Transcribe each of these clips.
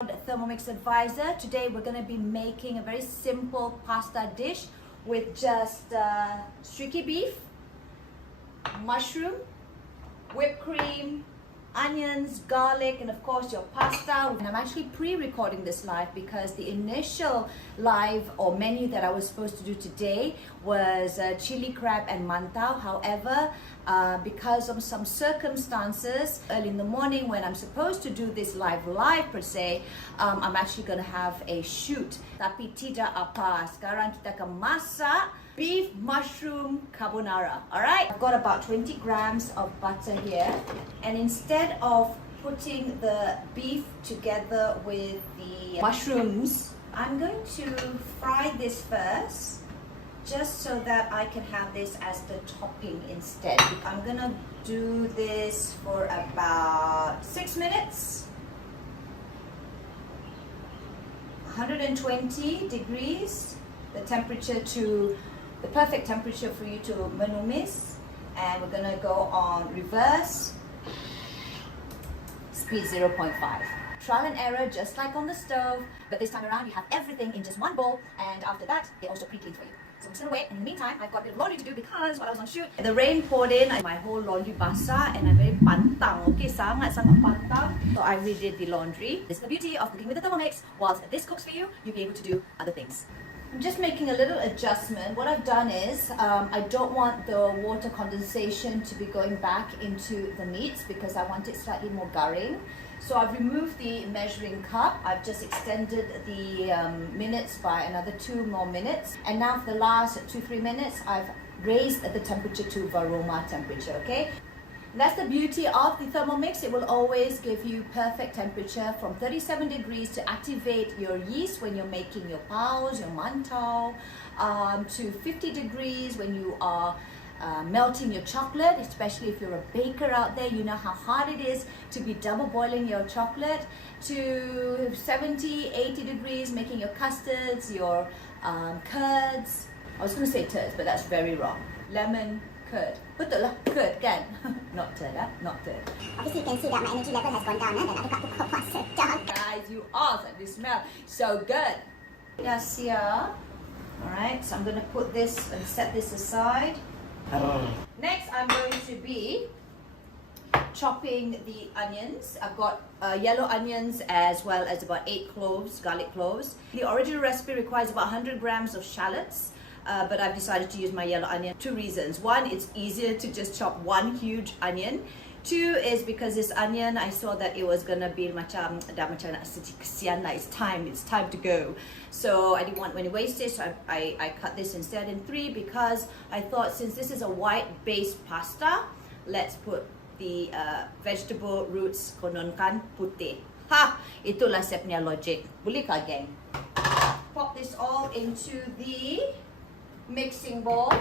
Thermomix advisor. Today we're going to be making a very simple pasta dish with just streaky beef, mushroom, whipped cream, onions, garlic, and of course your pasta. And I'm actually pre-recording this live because the initial live or menu that I was supposed to do today was chili crab and mantau. However, because of some circumstances early in the morning when I'm supposed to do this live per se, I'm actually going to have a shoot. Tapi tidak apa, sekarang kita akan masak beef mushroom carbonara. Alright, I've got about 20 grams of butter here, and instead of putting the beef together with the mushrooms, I'm going to fry this first, just so that I can have this as the topping instead. I'm gonna do this for about 6 minutes. 120 degrees, the perfect temperature for you to menumis. And we're gonna go on reverse, speed 0.5. Trial and error, just like on the stove, but this time around you have everything in just one bowl, and after that it also pre-cleans for you. So I'm just gonna wait. In the meantime, I've got a bit of laundry to do because while I was on shoot, the rain poured in and my whole laundry basah, and I'm very pantang, okay, sangat pantang. So I redid the laundry. This is the beauty of cooking with the Thermomix. Whilst this cooks for you, you'll be able to do other things. I'm just making a little adjustment. What I've done is, I don't want the water condensation to be going back into the meats because I want it slightly more gurring. So I've removed the measuring cup. I've just extended the minutes by another 2 more minutes. And now for the last 2-3 minutes, I've raised the temperature to Varoma temperature, okay? And that's the beauty of the Thermomix. It will always give you perfect temperature from 37 degrees to activate your yeast when you're making your paos, your mantau, to 50 degrees when you are melting your chocolate, especially if you're a baker out there, you know how hard it is to be double boiling your chocolate, to 70, 80 degrees making your custards, your curds. I was going to say turds, but that's very wrong. Lemon curd. Betul lah, curd kan? Not turd, not turd. Obviously you can see that my energy level has gone down, and I've got to put faster down. Guys, you awesome. This smell so good. Yes, yeah. Alright, so I'm going to put this and set this aside. Next, I'm going to be chopping the onions. I've got yellow onions as well as about 8 cloves, garlic cloves. The original recipe requires about 100 grams of shallots, but I've decided to use my yellow onion. 2 reasons. 1, it's easier to just chop one huge onion. 2 is because this onion, I saw that it was gonna be macam nak kesian lah. It's time to go. So I didn't want to waste it, so I cut this instead. And 3, because I thought since this is a white-based pasta, let's put the vegetable roots kononkan putih. Ha! Itulah saya punya logic. Boleh kah, geng? Pop this all into the mixing bowl.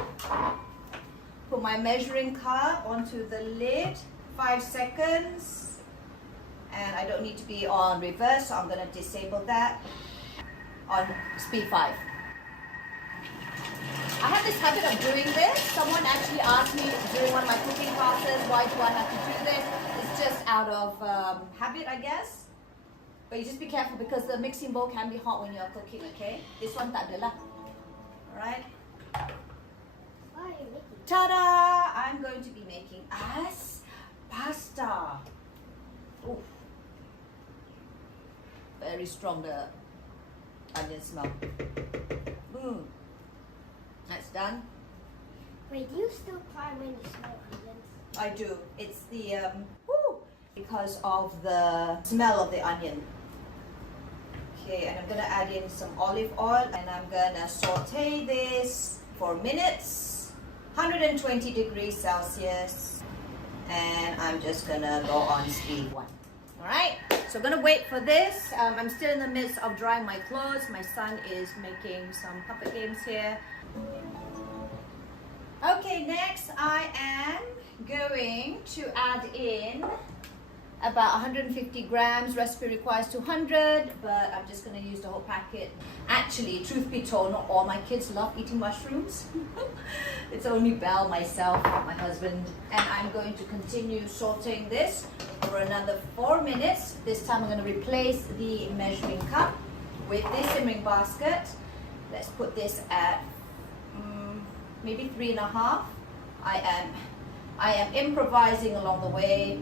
Put my measuring cup onto the lid. 5 seconds. And I don't need to be on reverse, so I'm going to disable that on speed 5. I have this habit of doing this. Someone actually asked me during one of my cooking classes, why do I have to do this? It's just out of habit, I guess. But you just be careful because the mixing bowl can be hot when you're cooking, okay? This one tak ada lah. Alright? Ta-da! I'm going to be making pasta. Ooh. Very strong, the onion smell. That's done. Wait, do you still cry when you smell onions? I do. It's the because of the smell of the onion. Okay, and I'm gonna add in some olive oil, and I'm gonna saute this for minutes, 120 degrees Celsius, and I'm just gonna go on speed 1. Alright, so I'm gonna wait for this. I'm still in the midst of drying my clothes. My son is making some puppet games here. Okay, next I am going to add in about 150 grams. Recipe requires 200, but I'm just going to use the whole packet. Actually, truth be told, not all my kids love eating mushrooms. It's only Belle, myself, my husband, and I'm going to continue sauteing this for another 4 minutes. This time I'm going to replace the measuring cup with this simmering basket. Let's put this at maybe 3.5. I am improvising along the way.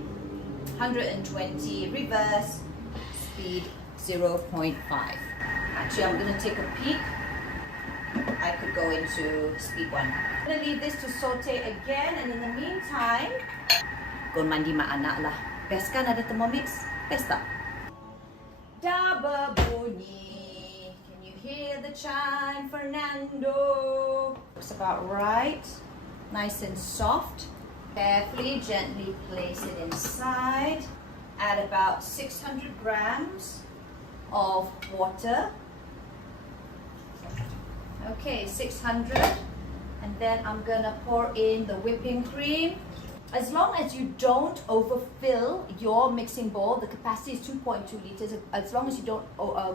120 reverse, speed 0.5. Actually, I'm going to take a peek. I could go into speed 1. I'm going to leave this to saute again, and in the meantime, go mandi mak anak lah. Best kan ada Thermomix? Best tak? Dah berbunyi. Can you hear the chime, Fernando? Looks about right. Nice and soft. Carefully, gently place it inside. Add about 600 grams of water. Okay, 600. And then I'm gonna pour in the whipping cream. As long as you don't overfill your mixing bowl, the capacity is 2.2 liters. As long as you don't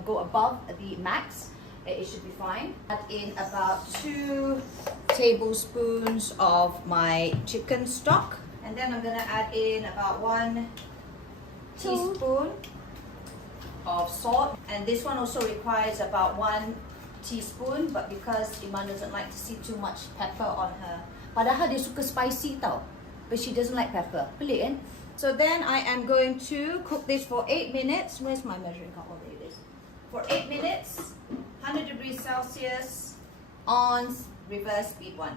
go above the max, it should be fine. Add in about 2 tablespoons of my chicken stock, and then I'm gonna add in about 1 teaspoon of salt, and this one also requires about 1 teaspoon, but because Iman doesn't like to see too much pepper on her, padahal dia suka spicy tau, but she doesn't like pepper. Pelik kan? So then I am going to cook this for 8 minutes. Where's my measuring cup? Oh, there it is. For 8 minutes, 100 degrees Celsius on reverse speed 1.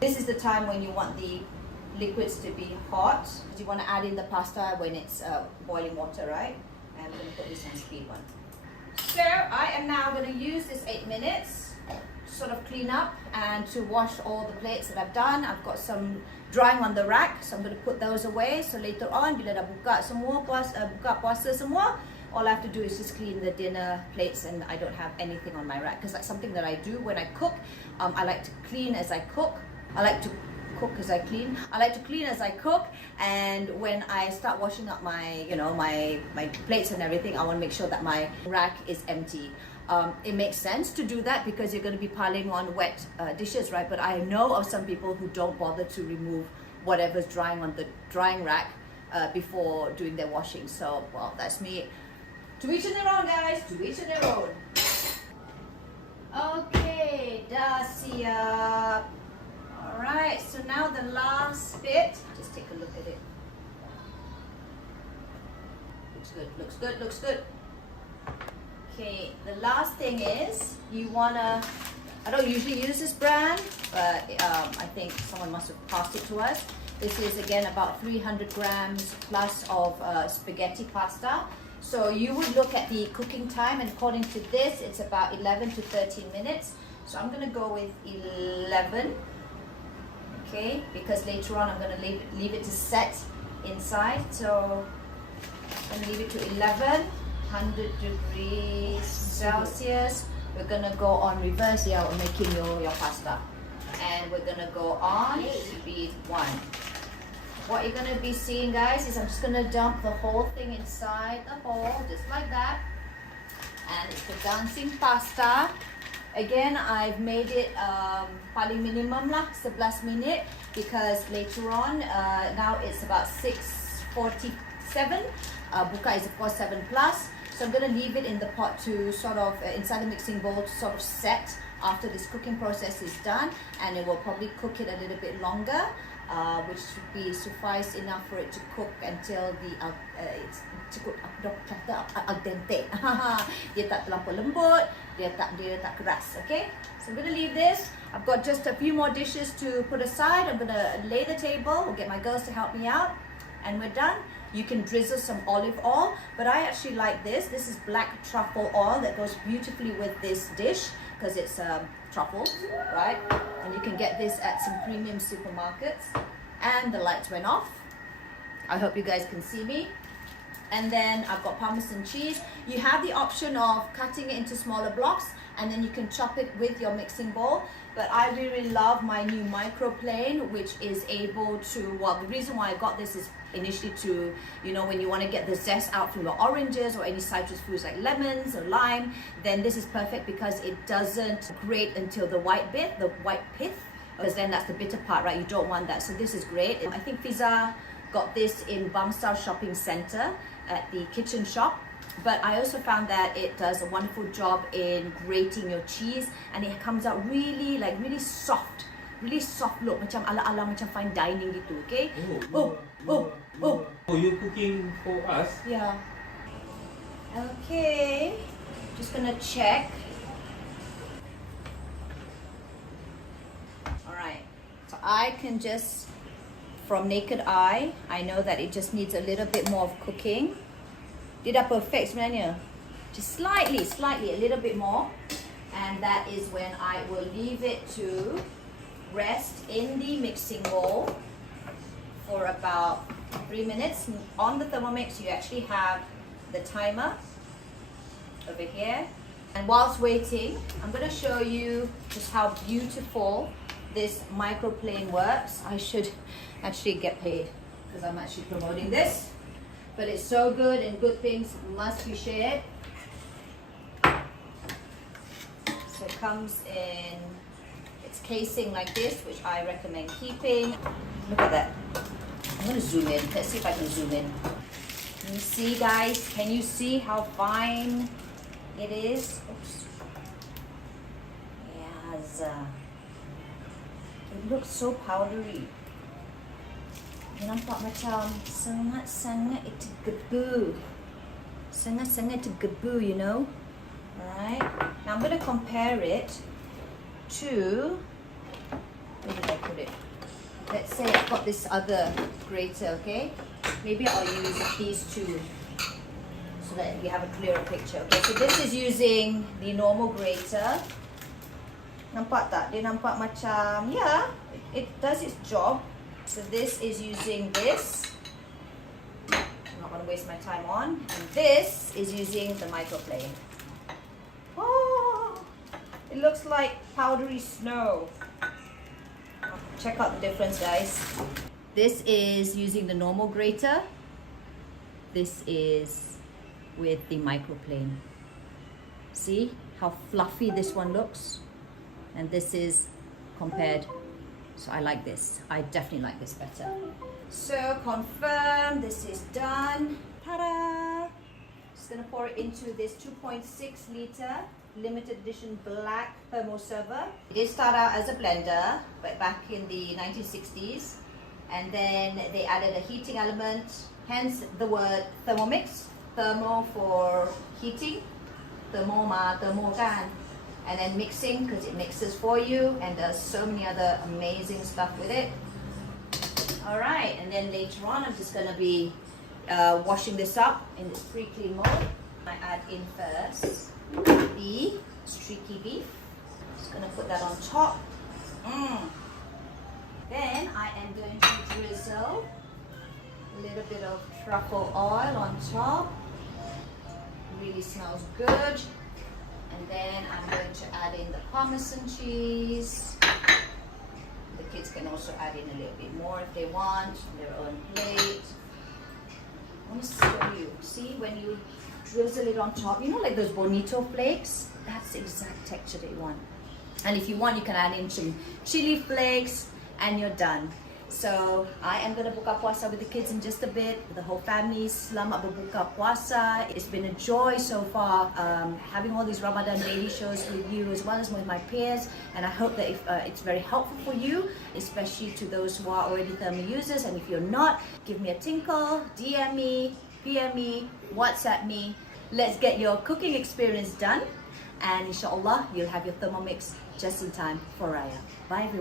This is the time when you want the liquids to be hot, because you want to add in the pasta when it's boiling water, right? And I'm going to put this on speed 1. So I am now going to use this 8 minutes to sort of clean up and to wash all the plates that I've done. I've got some drying on the rack, so I'm going to put those away. So later on, bila dah buka semua buka puasa semua, all I have to do is just clean the dinner plates, and I don't have anything on my rack, because that's something that I do when I cook. I like to clean as I cook. I like to cook as I clean. I like to clean as I cook, and when I start washing up my, my plates and everything, I want to make sure that my rack is empty. It makes sense to do that because you're going to be piling on wet dishes, right? But I know of some people who don't bother to remove whatever's drying on the drying rack before doing their washing. So, well, that's me. To each their own, guys. To each their own. Okay, dah siap. Alright, so now the last bit. Just take a look at it. Looks good, looks good, looks good. Okay, the last thing is you wanna, I don't usually use this brand, but I think someone must have passed it to us. This is again about 300 grams plus of spaghetti pasta. So you would look at the cooking time, and according to this, it's about 11 to 13 minutes. So I'm gonna go with 11. Okay, because later on I'm gonna leave it to set inside. So I'm gonna leave it to 11. 100 degrees Celsius. We're gonna go on reverse. Yeah, we're making your pasta, and we're gonna go on speed 1. What you're gonna be seeing, guys, is I'm just gonna dump the whole thing inside the hole, just like that, and it's the dancing pasta. Again, I've made it paling minimum lah 11 minute, because later on now it's about 6:47. Buka is of course 7 plus. So I'm going to leave it in the pot to sort of, inside the mixing bowl, to sort of set after this cooking process is done, and it will probably cook it a little bit longer, which should be suffice enough for it to cook until the it's cukup al dente. Dia tak terlampau lembut, dia tak keras. Okay, so I'm going to leave this. I've got just a few more dishes to put aside. I'm going to lay the table. We'll get my girls to help me out, and we're done. You can drizzle some olive oil, but I actually like this. This is black truffle oil that goes beautifully with this dish because it's truffles, right? And you can get this at some premium supermarkets. And the lights went off. I hope you guys can see me. And then I've got Parmesan cheese. You have the option of cutting it into smaller blocks, and then you can chop it with your mixing bowl. But I really love my new microplane, which is able to, well, the reason why I got this is initially to, you know, when you want to get the zest out from your oranges or any citrus fruits like lemons or lime, then this is perfect because it doesn't grate until the white bit, the white pith, because then that's the bitter part, right? You don't want that. So this is great. I think Fiza got this in Bangsar Shopping Center at the kitchen shop. But I also found that it does a wonderful job in grating your cheese, and it comes out really soft look, macam ala-ala macam fine dining gitu, okay? Oh, you cooking for us? Yeah. Okay. Just gonna check. Alright. So I can just, from naked eye, I know that it just needs a little bit more of cooking. Dia dah perfect sebenarnya. Just slightly, a little bit more. And that is when I will leave it to rest in the mixing bowl for about 3 minutes. On the Thermomix, you actually have the timer over here. And whilst waiting, I'm going to show you just how beautiful this microplane works. I should actually get paid because I'm actually promoting this. But it's so good, and good things must be shared. So it comes in its casing like this, which I recommend keeping. Look at that. I'm going to zoom in. Let's see if I can zoom in. Can you see, guys? Can you see how fine it is? Oops. Yes. It looks so powdery. Nampak macam sangat-sangat itu gebu. Sangat-sangat itu gebu, you know. Alright. Now I'm going to compare it to, where did I put it? Let's say I've got this other grater, okay? Maybe I'll use these two so that you have a clearer picture. Okay, so this is using the normal grater. Nampak tak? Dia nampak macam, yeah, it does its job. So this is using this. I'm not going to waste my time on. And this is using the microplane. Oh, it looks like powdery snow. Check out the difference, guys. This is using the normal grater. This is with the microplane. See how fluffy this one looks? And this is compared. So I like this. I definitely like this better. So confirm this is done. Ta-da! Just gonna pour it into this 2.6 liter limited edition black thermo server. It did start out as a blender, but back in the 1960s. And then they added a heating element, hence the word Thermomix. Thermo for heating. Thermo kan. And then mixing, because it mixes for you and does so many other amazing stuff with it. Alright, and then later on I'm just going to be washing this up in this pre-clean mode. I add in first the streaky beef. Just going to put that on top. Then I am going to drizzle a little bit of truffle oil on top. Really smells good. And then I'm going to add in the Parmesan cheese. The kids can also add in a little bit more if they want, on their own plate. I want to show you. See, when you drizzle it on top, you know, like those bonito flakes? That's the exact texture they want. And if you want, you can add in some chili flakes, and you're done. So I am going to buka puasa with the kids in just a bit. The whole family, selamat berbuka puasa. It's been a joy so far having all these Ramadan daily shows with you as well as with my peers. And I hope that if, it's very helpful for you, especially to those who are already thermal users. And if you're not, give me a tinkle, DM me, PM me, WhatsApp me. Let's get your cooking experience done. And inshallah, you'll have your Thermomix just in time for Raya. Bye everyone.